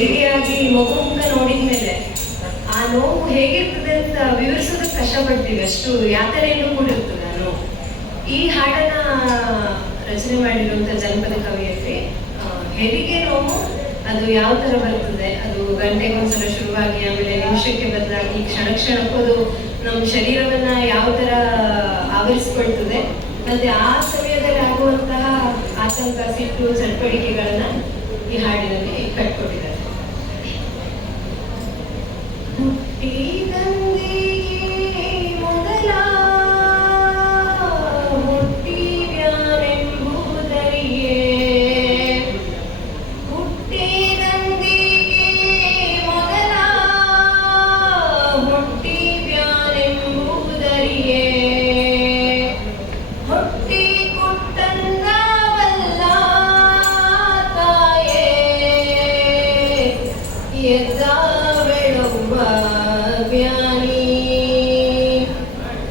ಹೆರಿಗೆಯಾಗಿ ಮಗು ನೋಡಿದ ಮೇಲೆ ಆ ನೋವು ಹೇಗಿರ್ತದೆ ಅಂತ ವಿವರಿಸೋದಕ್ಕೆ ಕಷ್ಟಪಡ್ತೀವಿ. ಅಷ್ಟು ಯಾತನೆಯನ್ನು ಕೂಡಿರ್ತದೆ ನಾನು ಈ ಹಾಡನ್ನ ರಚನೆ ಮಾಡಿರುವಂತ ಜನಪದ ಕವಿಯಲ್ಲಿ ಹೆರಿಗೆ ನೋವು, ಅದು ಯಾವ ತರ ಬರ್ತದೆ? ಅದು ಗಂಟೆಗೊಂದ್ಸಲ ಶುರುವಾಗಿ ಆಮೇಲೆ ನಿಮಿಷಕ್ಕೆ ಬದಲಾಗಿ ಕ್ಷಣ ಕ್ಷಣಕ್ಕೂ ಅದು ನಮ್ಮ ಶರೀರವನ್ನ ಯಾವ ತರ ಆವರಿಸ್ಕೊಳ್ತದೆ? ಮತ್ತೆ ಆ ಸಮಯದಲ್ಲಿ ಆಗುವಂತಹ ಆತಂಕ, ಸಿಟ್ಟು ಚಟುವಟಿಕೆಗಳನ್ನ ಈ ಹಾಡಿನಲ್ಲಿ ಕಟ್ಕೊಟ್ಟಿದ್ದಾರೆ E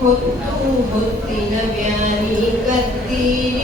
ಹೊತ್ತು ಹೊತ್ತಿನ ವ್ಯಾನಿ ಕತ್ತೀರಿ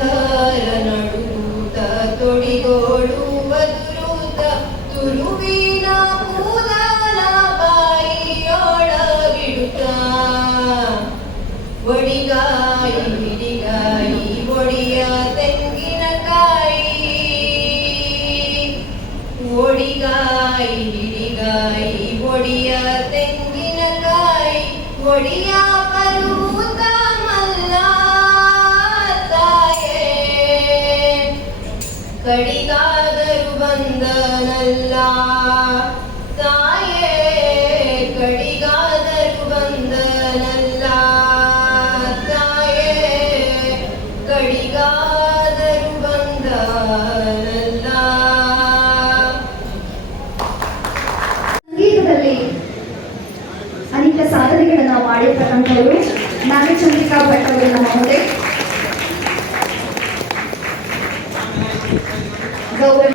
ಥರ ನಡುತ್ತ ತೊಡಿಗಳು ಬದುರುತ್ತ ಥರ தெங்காய் இடிகாய் ஒடிய தெங்கினகாய் ஒடியா கடிகாதரு வந்தனல்லா ಸಾಧನೆಗಳನ್ನ ಮಾಡಿರ್ತಕ್ಕಂಥವರು ನಾಗಚಂದ್ರಿಕಾ ಭಟ್ ಅವರು ನಮ್ಮ ಗೌರವ